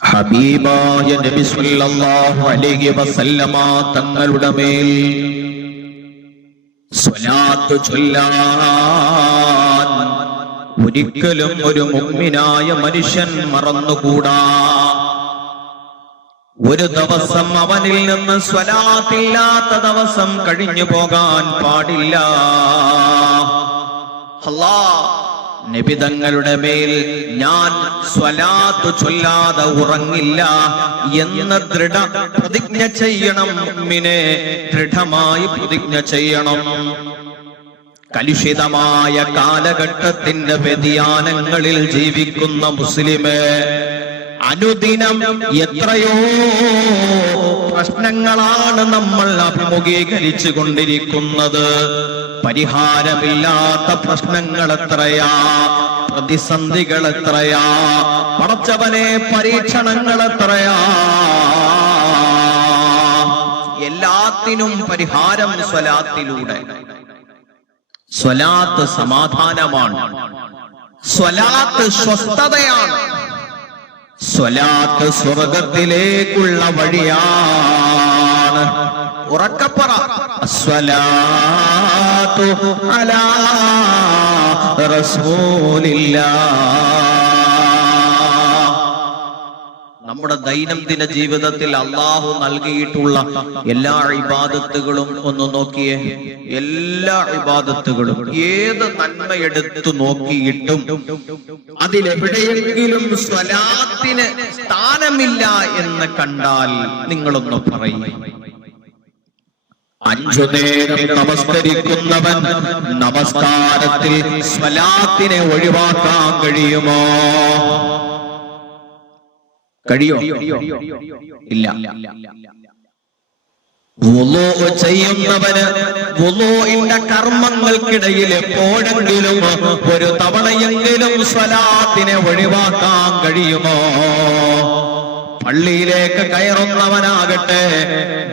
ഹബീബായ നബി സല്ലല്ലാഹു അലൈഹി വസല്ലമ തങ്ങളുടെ മേൽ സ്വലാത്ത് ചൊല്ലാൻ ഒരിക്കലും ഒരു മുഅ്മിനായ മനുഷ്യൻ മറന്നുകൂടാ. ഒരു ദിവസം അവനിൽ നിന്ന് സ്വലാത്തില്ലാത്ത ദിവസം കഴിഞ്ഞു പോകാൻ പാടില്ല. അല്ലാഹ് നബി തങ്ങളുടെ മേൽ ഞാൻ സ്വലാത്ത് ചൊല്ലാതെ ഉറങ്ങില്ല എന്ന് പ്രതിജ്ഞ ചെയ്യണം. മുഅ്മിനെ ദൃഢമായി പ്രതിജ്ഞ ചെയ്യണം. കലുഷിതമായ കാലഘട്ടത്തിന്റെ വ്യതിയാനങ്ങളിൽ ജീവിക്കുന്ന മുസ്ലിമേ, അനുദിനം എത്രയോ പ്രശ്നങ്ങളാണ് നമ്മൾ അഭിമുഖീകരിച്ചു കൊണ്ടിരിക്കുന്നത്. പരിഹാരമില്ലാത്ത പ്രശ്നങ്ങൾ എത്രയാ, പ്രതിസന്ധികൾ എത്രയാ, പടച്ചവനെ പരീക്ഷണങ്ങൾ എത്രയാ. എല്ലാത്തിനും പരിഹാരം സ്വലാത്തിലൂടെ. സ്വലാത്ത് സമാധാനമാണ്, സ്വലാത്ത് സ്വസ്ഥതയാണ്, സ്വലാത്ത് സ്വർഗത്തിലേക്കുള്ള വഴിയാണ്. ഉറക്കപ്പറ, അസ്സലാത്തു അലാ റസൂലില്ലാഹ്. നമ്മുടെ ദൈനംദിന ജീവിതത്തിൽ അള്ളാഹു നൽകിയിട്ടുള്ള എല്ലാ ഇബാദത്തുകളും ഒന്ന് നോക്കിയേ. എല്ലാ ഇബാദത്തുകളും ഏത് നന്മ എടുത്തു നോക്കിയിട്ടും അതിലെവിടെയെങ്കിലും സ്വലാത്തിന് സ്ഥാനമില്ല എന്ന് കണ്ടാൽ നിങ്ങളൊന്ന് പറയും. 5 നേരം നമസ്കരിക്കുന്നവൻ നമസ്കാരത്തിൽ സ്വലാത്തിനെ ഒഴിവാക്കാൻ കഴിയുമോ? കഴിയോ? ഇല്ല. വുളൂ ചെയ്യുന്നവന് വുളൂഇന്റെ കർമ്മങ്ങൾക്കിടയിൽ എപ്പോഴെങ്കിലും ഒരു തവണയെങ്കിലും സ്വലാത്തിനെ ഒഴിവാക്കാൻ കഴിയുമോ? പള്ളിയിലേക്ക് കയറുന്നവനാകട്ടെ,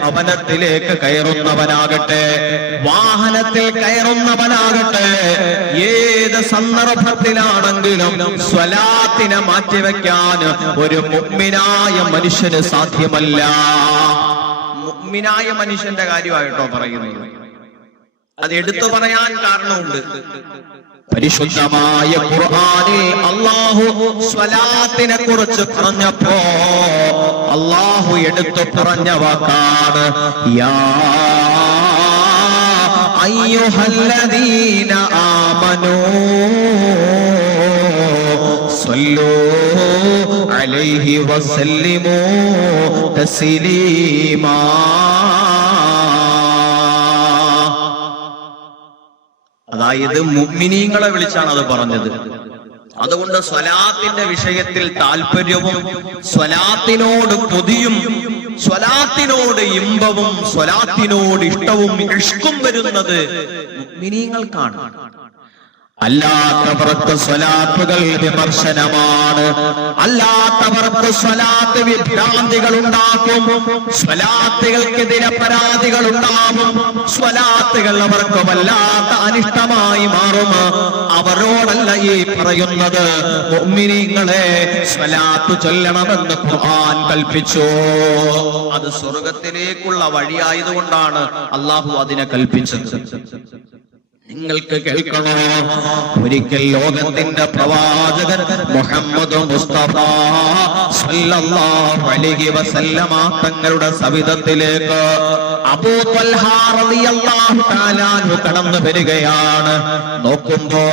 ഭവനത്തിലേക്ക് കയറുന്നവനാകട്ടെ, വാഹനത്തിൽ കയറുന്നവനാകട്ടെ, ഏത് സന്ദർഭത്തിലാണെങ്കിലും സ്വലാത്തിനെ മാറ്റിവെക്കാൻ ഒരു മുഅ്മിനായ മനുഷ്യന് സാധ്യമല്ല. മുഅ്മിനായ മനുഷ്യന്റെ കാര്യമായിട്ടോ പറയുന്നത്. അത് എടുത്തു പറയാൻ കാരണമുണ്ട്. പരിശുദ്ധമായ ഖുർആനിൽ അല്ലാഹു സ്വലാത്തിനെ കുറിച്ച് പറഞ്ഞപ്പോ അല്ലാഹു എടുത്തു പറഞ്ഞ വാക്കാണ് യാ അയ്യുഹല്ലദീന ആമനൂ സ്വല്ലൂ അലൈഹി വസല്ലിമൂ തസ്ലീമാ. അതായത് മുഅ്മിനീങ്ങളെ വിളിച്ചാണ് അത് പറഞ്ഞത്. അതുകൊണ്ട് സ്വലാത്തിന്റെ വിഷയത്തിൽ താല്പര്യവും സ്വലാത്തിനോട് കൊതിയും സ്വലാത്തിനോട് ഇമ്പവും സ്വലാത്തിനോട് ഇഷ്ടവും ഇഷ്കും വരുന്നത് മുഅ്മിനീങ്ങൾക്കാണ്. അല്ലാത്തവർക്ക് സ്വലാത്തുകൾ വിമർശനമാണ്. അല്ലാത്തവർക്ക് സ്വലാത്ത് വിഭ്രാന്തികൾ ഉണ്ടാക്കും, സ്വലാത്തുകൾക്കെതിരെ പരാതികൾ ഉണ്ടാവും, സ്വലാത്തുകൾ അവർക്ക് വല്ലാത്ത അനിഷ്ടമായി മാറും. അവരോടല്ല ഈ പറയുന്നത്. മുഅ്മിനീങ്ങളെ സ്വലാത്ത് ചൊല്ലണമെന്ന് ഖുർആൻ കൽപ്പിച്ചു. അത് സ്വർഗത്തിലേക്കുള്ള വഴിയായതുകൊണ്ടാണ് അല്ലാഹു അതിനെ കൽപ്പിച്ചത്. നിങ്ങൾക്ക് കേൾക്കണോ? ഒരിക്കൽ ലോകത്തിന്റെ പ്രവാചകൻ മുഹമ്മദ് മുസ്തഫ സല്ലല്ലാഹു അലൈഹി വസല്ലമ തങ്ങളുടെ സവിധത്തിലേക്ക് അബൂ ത്വൽഹ റളിയല്ലാഹു തആല അൻഹു കടന്നു വരികയാണ്. നോക്കുമ്പോ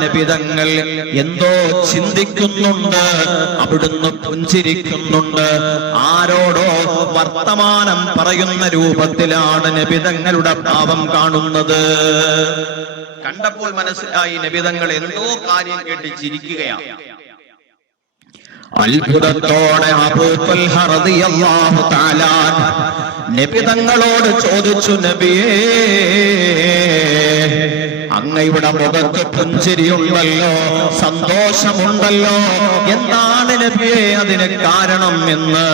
നബി തങ്ങൾ എന്തോ ചിന്തിക്കുന്നുണ്ട്, അവിടുന്ന് പുഞ്ചിരിക്കുന്നുണ്ട്. ആരോടോ വർത്തമാനം പറയുന്ന രൂപത്തിലാണ് നബി തങ്ങളുടെ ഭാവം കാണുന്നത്. കണ്ടപ്പോൾ മനസ്സിലായി നബി തങ്ങൾ എന്തോ കാര്യം കേട്ട് ചിരിക്കുകയാണ്. അത്ഭുതത്തോടെ അബൂ ത്വൽഹ റളിയല്ലാഹു തആല നബി തങ്ങളോട് ചോദിച്ചു, നബിയേ, അങ്ങയുടെ മുഖത്ത് പുഞ്ചിരിയുണ്ടല്ലോ, സന്തോഷമുണ്ടല്ലോ, എന്താണ് നബിയേ അതിന് കാരണം എന്ന്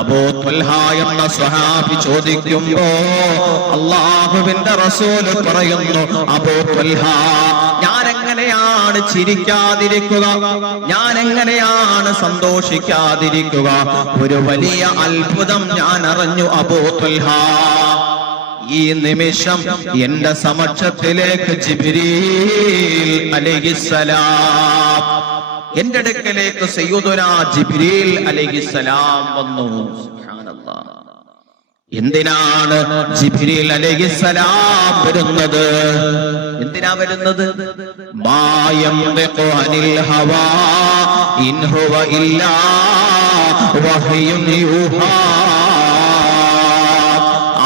അബൂ ത്വൽഹ എന്ന സ്വഹാബി ചോദിക്കുമ്പോ അല്ലാഹുവിന്റെ റസൂൽ പറയുന്നു, അബൂ ത്വൽഹ, ഞാൻ എങ്ങനെയാ എങ്ങനെയാണ് ചിരിക്കാതിരിക്കുക? ഞാൻ എങ്ങനെയാണ് സന്തോഷിക്കാതിരിക്കുക? ഒരു വലിയ അത്ഭുതം ഞാൻ അറിഞ്ഞു അബൂ ത്വൽഹ. ഈ നിമിഷം എന്റെ സമക്ഷത്തിലേക്ക് ജിബ്രീൽ അലൈഹിസ്സലാം, എന്റെ അടുക്കലേക്ക് സയ്യിദുനാ ജിബ്രീൽ അലൈഹിസ്സലാം വന്നു. സുബ്ഹാനല്ലാഹ്. എന്തിനാണ് ജിബ്രീൽ അലൈഹിസ്സലാം വരുന്നത്? എന്തിനാ വരുന്നത്? മായം അനിൽ ഹവാ ഇൻ ഹുവ ഇല്ലാ വഹ്യുൻ യൂഹാ.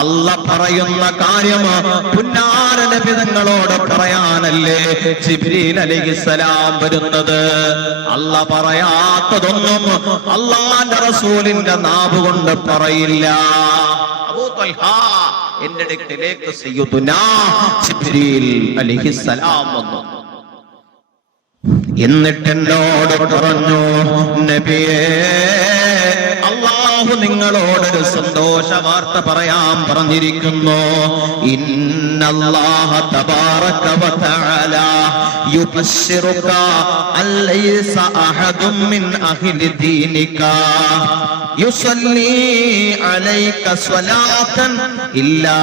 അല്ലാഹ് പറയുന്ന കാര്യം പുന്നാര നബി തങ്ങളോട് പറയാനല്ലേ ജിബ്രീൽ അലൈഹിസ്സലാം വരുന്നത്? അല്ലാഹ് പറയാത്തതൊന്നും അല്ലാഹുവിന്റെ റസൂലിന്റെ നാവ് കൊണ്ട് പറയില്ല. അബൂ ത്വൽഹ, എന്റെ അടുക്കലേക്ക് സയ്യിദുനാ ജിബ്രീൽ അലൈഹിസ്സലാം വന്നു. എന്നിട്ട് എന്നോട് പറഞ്ഞു, നബിയേ, അല്ലാഹു നിങ്ങളോടൊരു സന്തോഷ വാർത്ത പറയാൻ പറഞ്ഞിരിക്കുന്നു. ഇന്നല്ലാഹ തബാറക വതആല യുബശ്ശിറുക അല്ലൈസ അഹദും മിൻ അഹ്ലി ദീനിക യുസല്ലി അലൈക സ്വലാതൻ ഇല്ലാ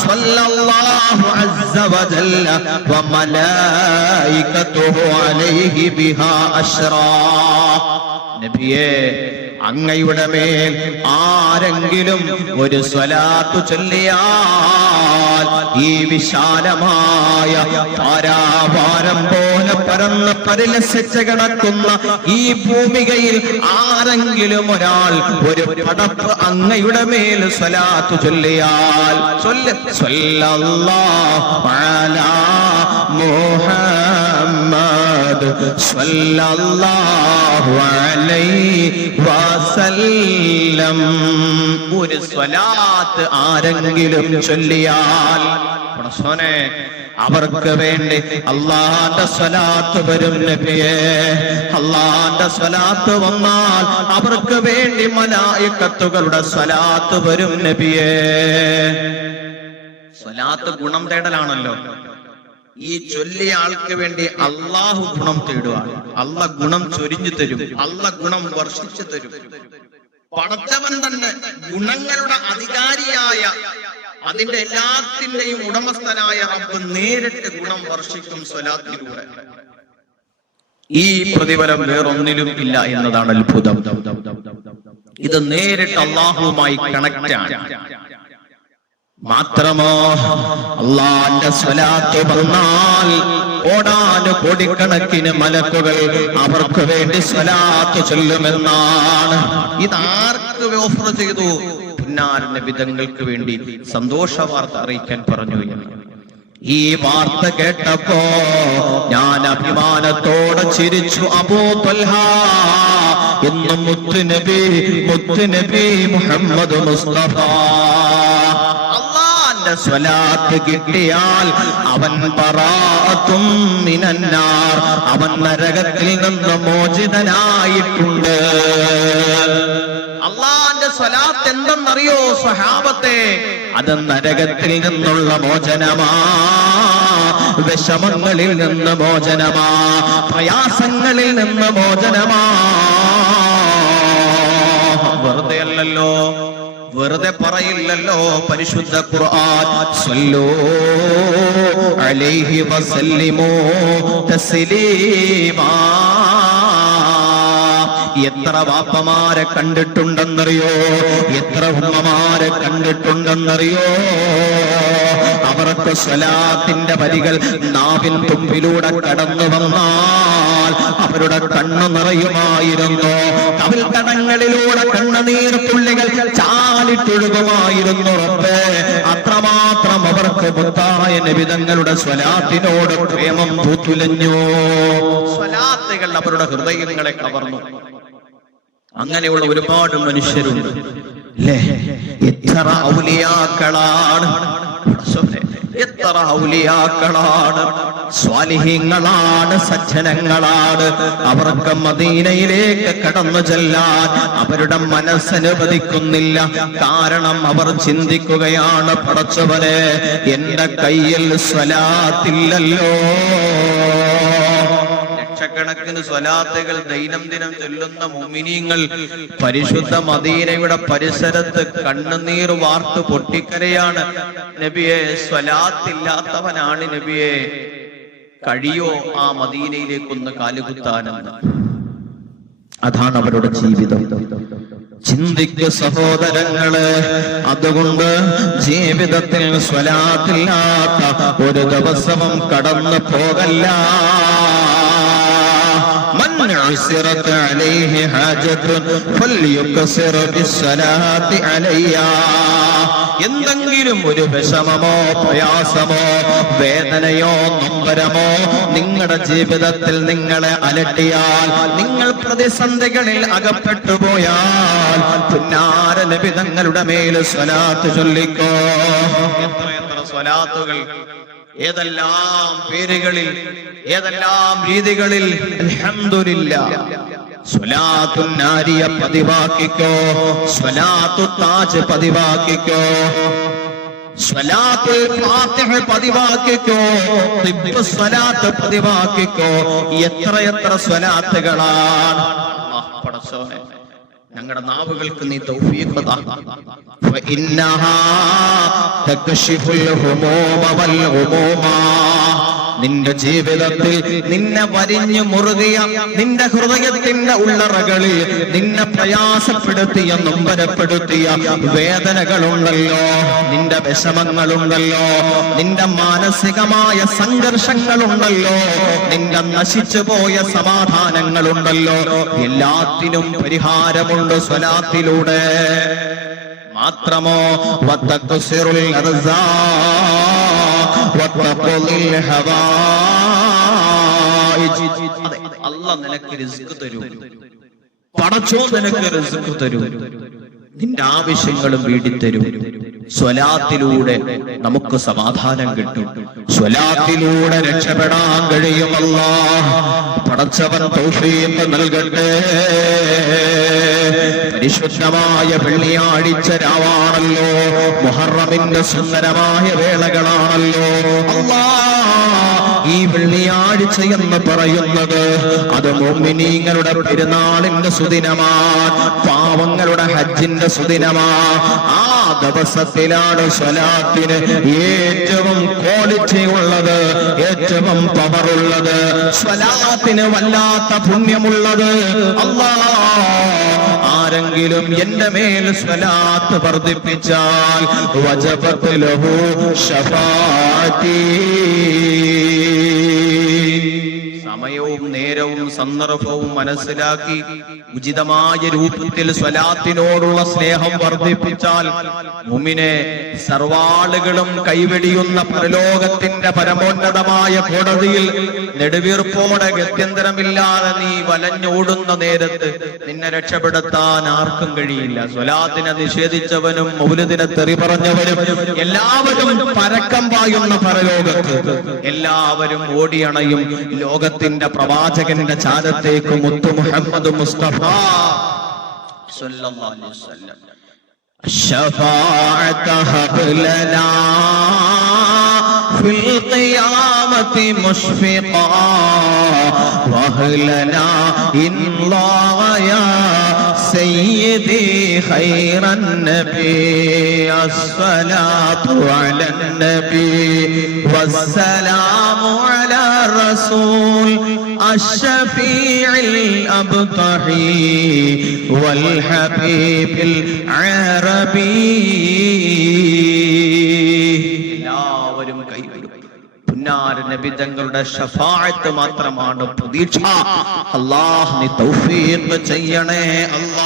സ്വല്ലല്ലാഹു അസ്സ വജല്ല വമലായികതുഹു അലൈഹി ബിഹാ അശ്റാ. നബിയേ, അങ്ങയുടെ മേൽ ആരെങ്കിലും ഒരു സ്വലാത്ത് ചൊല്ലിയാൽ ഈ വിശാലമായ താരാവാരം പോലെ പരന്ന് പരിലസിച്ച് കിടക്കുന്ന ഈ ഭൂമികയിൽ ആരെങ്കിലും ഒരാൾ ഒരു പടപ്പ് അങ്ങയുടെ മേൽ സ്വലാത്ത് ചൊല്ലിയാൽ, സ്വല്ലല്ലാഹു അലാ മുഹമ്മദ് സ്വല്ലല്ലാഹു അലൈഹി വസല്ലം, ഒരു സ്വലാത്ത് ആരെങ്കിലും ചൊല്ലിയാൽ പടച്ചോനെ അവർക്ക് വേണ്ടി അല്ലാഹുവിന്റെ സ്വലാത്ത് വരും. നബിയേ, അല്ലാഹുവിന്റെ സ്വലാത്ത് വന്നാൽ അവർക്ക് വേണ്ടി മലായികത്തുകളുടെ സ്വലാത്ത് വരും. നബിയേ, സ്വലാത്ത് ഗുണം തേടലാണല്ലോ. ഈ ചൊല്ലിയ ആൾക്ക് വേണ്ടി അള്ളാഹു ഗുണം തേടുവാണ്. അള്ളാഹ് ഗുണം ചൊരിഞ്ഞു തരും, അള്ളാഹ് ഗുണം വർഷിച്ചു തരും. പടച്ചവൻ തന്നെ ഗുണങ്ങളുടെ അധികാരിയായ, അതിന്റെ എല്ലാത്തിന്റെയും ഉടമസ്ഥനായ റബ്ബ് നേരിട്ട് ഗുണം വർഷിക്കും സ്വലാത്തിലൂടെ. ഈ പ്രതിഫലം വേറൊന്നിലും ഇല്ല എന്നതാണ് അത്ഭുതം. ഇത് നേരിട്ട് അള്ളാഹുവുമായി കണക്ട് ആണ്. മാത്രമോ അല്ലാഹുവിന്റെ സ്വലാത്ത് വന്നാൽ കോടാനു കോടിക്കണക്കിന് മലക്കുകൾ അവർക്ക് വേണ്ടി സ്വലാത്ത് ചൊല്ലുമെന്നാണ്. ഇതാർക്ക് ഓഫർ ചെയ്തു? പുന്നാര നബി തങ്ങൾക്ക് വേണ്ടി സന്തോഷ വാർത്ത അറിയിക്കാൻ പറഞ്ഞു. ഈ വാർത്ത കേട്ടപ്പോ ഞാൻ അഭിമാനത്തോടെ ചിരിച്ചു. അബൂ ത്വൽഹ എന്നും മുത്തുനബി മുഹമ്മദ് മുസ്തഫ സ്വലാത്ത് കിട്ടിയാൽ അവൻ ബറാഅത്തും മിനന്നാർ, അവൻ നരകത്തിൽ നിന്ന് മോചിതനായിട്ടുണ്ട്. അല്ലാഹുവിന്റെ സ്വലാത്ത് എന്തെന്നറിയോ സ്വഹാബത്തെ? അത് നരകത്തിൽ നിന്നുള്ള മോചനമാ, വിഷമങ്ങളിൽ നിന്ന് മോചനമാ, പ്രയാസങ്ങളിൽ നിന്ന് മോചനമാ. വെറുതെ അല്ലല്ലോ, വെറുതെ പറയില്ലല്ലോ പരിശുദ്ധ ഖുർആൻ. സ്വല്ലൂ അലൈഹി വസല്ലിമൂ തസ്ലീമാ. എത്ര വാപ്പമാരെ കണ്ടിട്ടുണ്ടെന്നറിയോ? എത്ര ഉമ്മമാരെ കണ്ടിട്ടുണ്ടെന്നറിയോ? അവർക്ക് സ്വലാത്തിന്റെ വരികൾ നാവിൻ തുമ്പിലൂടെ കടന്നു വന്നാൽ അവരുടെ കണ്ണു നിറയുമായിരുന്നു. കവിൾത്തടങ്ങളിലൂടെ കണ്ണുനീർ തുള്ളികൾ ചാലിട്ടൊഴുകുമായിരുന്നു. റബ്ബേ, അത്രമാത്രം അവർക്ക് മുത്തായ നബി തങ്ങളുടെ സ്വലാത്തിനോട് പ്രേമം പൂത്തുലഞ്ഞു. സ്വലാത്തുകൾ അവരുടെ ഹൃദയങ്ങളെ കവർന്നു. അങ്ങനെയുള്ള ഒരുപാട് മനുഷ്യരുണ്ട് അല്ലേ? എത്ര ഔലിയാക്കളാണ്, എത്ര ഔലിയാക്കളാണ്, സ്വാലിഹീങ്ങളാണ്, സജ്ജനങ്ങളാണ്. അവർക്ക് മദീനയിലേക്ക് കടന്നു ചെല്ലാൻ അവരുടെ മനസ്സനുവദിക്കുന്നില്ല. കാരണം അവർ ചിന്തിക്കുകയാണ്, പടച്ചവനെ എന്റെ കയ്യിൽ സ്വലാത്തില്ലല്ലോ. ലക്ഷക്കണക്കിന് സ്വലാത്തുകൾ ദൈനംദിനം ചൊല്ലുന്ന മുഅ്മിനീങ്ങൾ പരിശുദ്ധ മദീനയുടെ പരിസരത്ത് കണ്ണുനീർ വാർത്ത് പൊട്ടിക്കരയാണ്. നബിയെ, സ്വലാത്തില്ലാത്തവനാണ് നബിയെ, കഴിയോ ആ മദീനയിലേക്കൊന്ന് കാലുകുത്താനെന്ന്. അതാണ് അവരുടെ ജീവിതം. ചിന്തിക്ക് സഹോദരങ്ങളെ, അതുകൊണ്ട് ജീവിതത്തിൽ സ്വലാത്തില്ലാത്ത ഒരു ദിവസവും കടന്നു പോകല്ല. من عسرت عليه حاجة فليكسر بالصلاة عليها. എന്തെങ്കിലും ഒരു വിഷമമോ പ്രയാസമോ വേദനയോ നൊമ്പരമോ നിങ്ങളുടെ ജീവിതത്തിൽ നിങ്ങളെ അലട്ടിയാൽ, നിങ്ങൾ പ്രതിസന്ധികളിൽ അകപ്പെട്ടു പോയാൽ, പുന്നാര നബി തങ്ങളുടെ മേൽ സ്വലാത്ത് ചൊല്ലിക്കോ. എത്ര സ്വലാത്തുകൾ, ഏതെല്ലാം പേരുകളിൽ, ഏതെല്ലാം രീതികളിൽ. അൽഹംദുലില്ലാഹ്. സ്വലാത്തു നാരിയ പതിവാക്കിക്കോ, സ്വലാത്തു താജ് പതിവാക്കിക്കോ, സ്വലാത്തുൽ ഫാത്തിഹ പതിവാക്കിക്കോ, തിബ്ബ് സ്വലാത്ത് പതിവാക്കിക്കോ. എത്ര സ്വലാത്തുകളാണ്. പടച്ചോനെ, ഞങ്ങളുടെ നാവുകൾക്ക് നീ തൗഫീഖ് താ. ഫഇന്നഹാ തക്ശിഫുൽ ഹുമൂമ വൽ ഗുമൂമ. നിന്റെ ജീവിതത്തിൽ നിന്നെ വരിഞ്ഞു മുറുകിയ, നിന്റെ ഹൃദയത്തിന്റെ ഉള്ളറകളിൽ നിന്നെ പ്രയാസപ്പെടുത്തിയ, നൊമ്പരപ്പെടുത്തിയ വേദനകളുണ്ടല്ലോ, നിന്റെ വിഷമങ്ങളുണ്ടല്ലോ, നിന്റെ മാനസികമായ സംഘർഷങ്ങളുണ്ടല്ലോ, നിന്റെ നശിച്ചു പോയ സമാധാനങ്ങളുണ്ടല്ലോ, എല്ലാത്തിനും പരിഹാരമുണ്ട് സ്വലാത്തിലൂടെ. മാത്രമോ വതക്സിറുൽ അർസാഖ് വതഖുൽ ഹവായിജ്. അല്ലാഹ് നിനക്ക് റിസ്ക് തരും, പടച്ചോൻ നിനക്ക് റിസ്ക് തരും, നിന്റെ ആവശ്യങ്ങളും വീടിത്തരും. സ്വലാത്തിലൂടെ നമുക്ക് സമാധാനം കിട്ടും, സ്വലാത്തിലൂടെ രക്ഷപ്പെടാൻ കഴിയും. അല്ലാഹ് പടച്ചവൻ തൗഫീഖ് നൽകട്ടെ. പരിശുദ്ധമായ വെള്ളിയാഴ്ച രാവാണല്ലോ, മുഹറമിന്റെ സുന്ദരമായ വേളകളാണല്ലോ. ഈ വെള്ളിയാഴ്ച എന്ന് പറയുന്നത് അത് മുഅ്മിനീങ്ങളുടെ പെരുന്നാളിന്റെ സുദിനമാണ്, പാവങ്ങളുടെ ഹജ്ജിന്റെ സുദിനമാണ്. ആ ദിവസത്തിലാണ് സ്വലാത്തിന് ഏറ്റവും ക്വാളിറ്റി ഉള്ളത്, ഏറ്റവും പവർ ഉള്ളത്, സ്വലാത്തിന് വല്ലാത്ത പുണ്യമുള്ളത്. അല്ലാഹ്, ആരെങ്കിലും എന്റെ മേൽ സ്വലാത്ത് വർദ്ധിപ്പിച്ചാൽ വജബത് ലഹു ശഫാഅതി. സമയവും നേരവും സന്ദർഭവും മനസ്സിലാക്കി ഉചിതമായ രൂപത്തിൽ സ്വലാത്തിനോടുള്ള സ്നേഹം വർദ്ധിപ്പിച്ചാൽ മുഅ്മിനെ സർവാളുകളും കൈവെടിയുന്ന പരലോകത്തിന്റെ പരമോന്നതമായ കോടതിയിൽ നെടുവീർപ്പോടെ ഗത്യന്തരമില്ലാതെ നീ വലഞ്ഞോടുന്ന നേരത്ത് നിന്നെ രക്ഷപ്പെടുത്താൻ ആർക്കും കഴിയില്ല. സ്വലാത്തിനെ നിഷേധിച്ചവനും മൗലിദിനെ തെറി പറഞ്ഞവരും എല്ലാവരും പരക്കം പായുന്ന പരലോകത്ത് എല്ലാവരും ഓടിയണയും ലോകത്തിന്റെ പ്രവാചകന്റെ ചാരത്തേക്ക് മുത്തു മുഹമ്മദ് മുസ്തഫ സല്ലല്ലാഹു അലൈഹി വസല്ലം. الشفاعة هب لنا في القيامة مشفقا وأهلنا إن الله يا سيدي خير النبي. الصلاة على النبي والسلام على الرسول الشفيع الأبطحي والحبيب العربي. എല്ലാവരും കൈവരും. പുന്നാര നബി തങ്ങളുടെ ശഫാഅത്ത് മാത്രമാണ് പ്രതീക്ഷ. അല്ലാഹ് നീ തൗഫീഖ് ചെയ്യണേ. അല്ലാഹ്